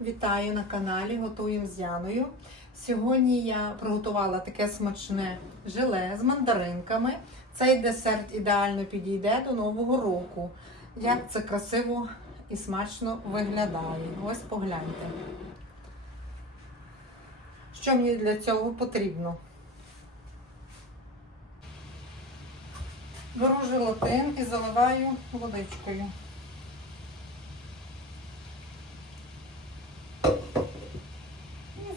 Вітаю на каналі Готуємо з Яною. Сьогодні я приготувала таке смачне желе з мандаринками. Цей десерт ідеально підійде до Нового року. Як це красиво і смачно виглядає. Ось погляньте. Що мені для цього потрібно? Беру желатин і заливаю водичкою.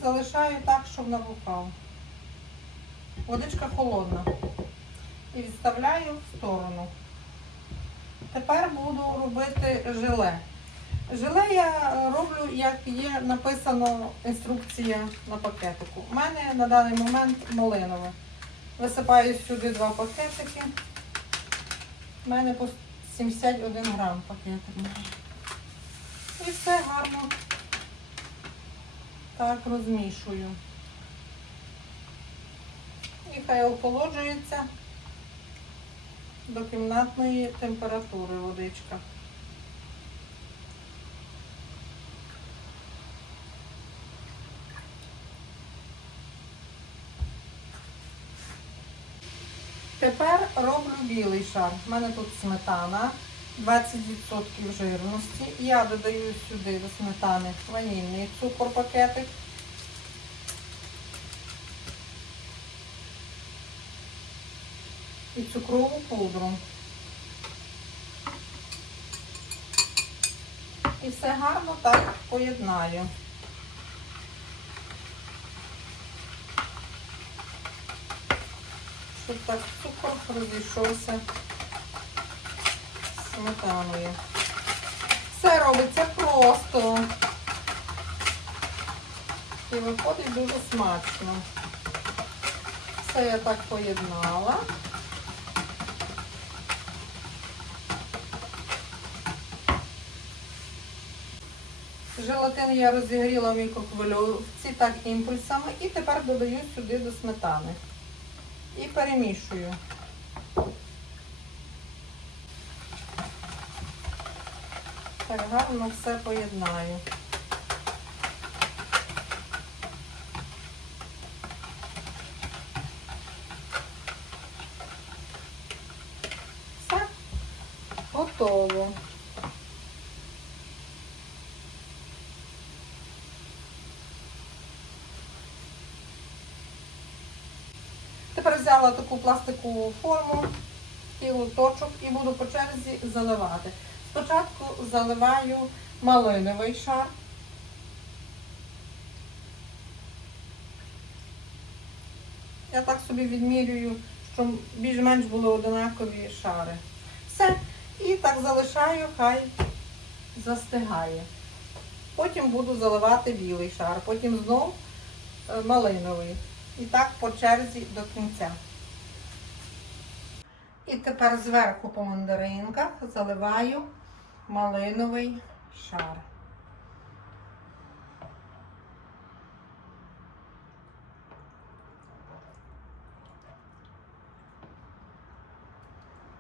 Залишаю так, щоб набухав. Водичка холодна. І відставляю в сторону. Тепер буду робити желе. Желе я роблю, як є написано інструкція на пакетику. У мене на даний момент малинове. Висипаю сюди два пакетики. У мене по 71 грам пакетик. І все гарно так розмішую. І хай охолоджується до кімнатної температури водичка. Тепер роблю білий шар. У мене тут сметана 20% жирності. Я додаю сюди до сметани ванільний цукор пакетик. І цукрову пудру. І все гарно так поєднаю. Щоб так цукор розійшовся сметаною. Все робиться просто. І виходить дуже смачно. Все я так поєднала. Желатин я розігріла в мікрохвильовці так імпульсами і тепер додаю сюди до сметани. І перемішую. Так гарно все поєднаю. Все, готово. Тепер взяла таку пластикову форму і лоточок і буду по черзі заливати. Спочатку заливаю малиновий шар. Я так собі відмірюю, щоб більш-менш були одинакові шари. Все. І так залишаю, хай застигає. Потім буду заливати білий шар, потім знов е, малиновий. І так по черзі до кінця. І тепер зверху по мандаринках заливаю малиновий шар.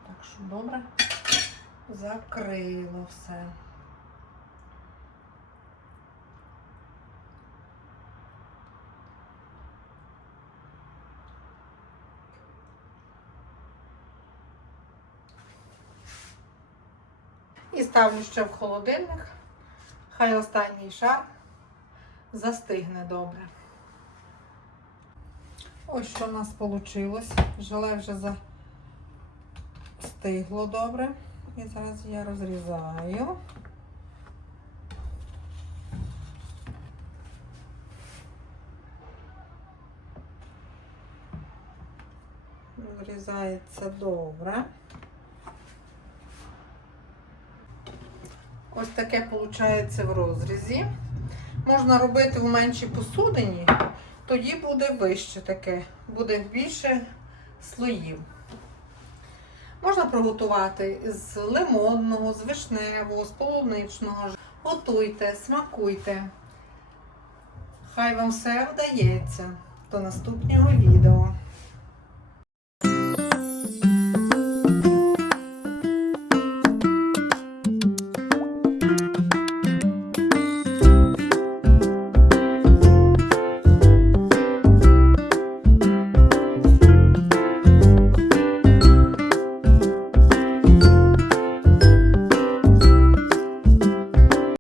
Так що добре закрило все. І ставлю ще в холодильник. Хай останній шар застигне добре. Ось що у нас вийшло. Желе вже застигло добре. І зараз я розрізаю. Розрізається добре. Ось таке виходить в розрізі. Можна робити в меншій посудині, тоді буде вище таке, буде більше слоїв. Можна приготувати з лимонного, з вишневого, з полуничного. Готуйте, смакуйте. Хай вам все вдається. До наступного відео.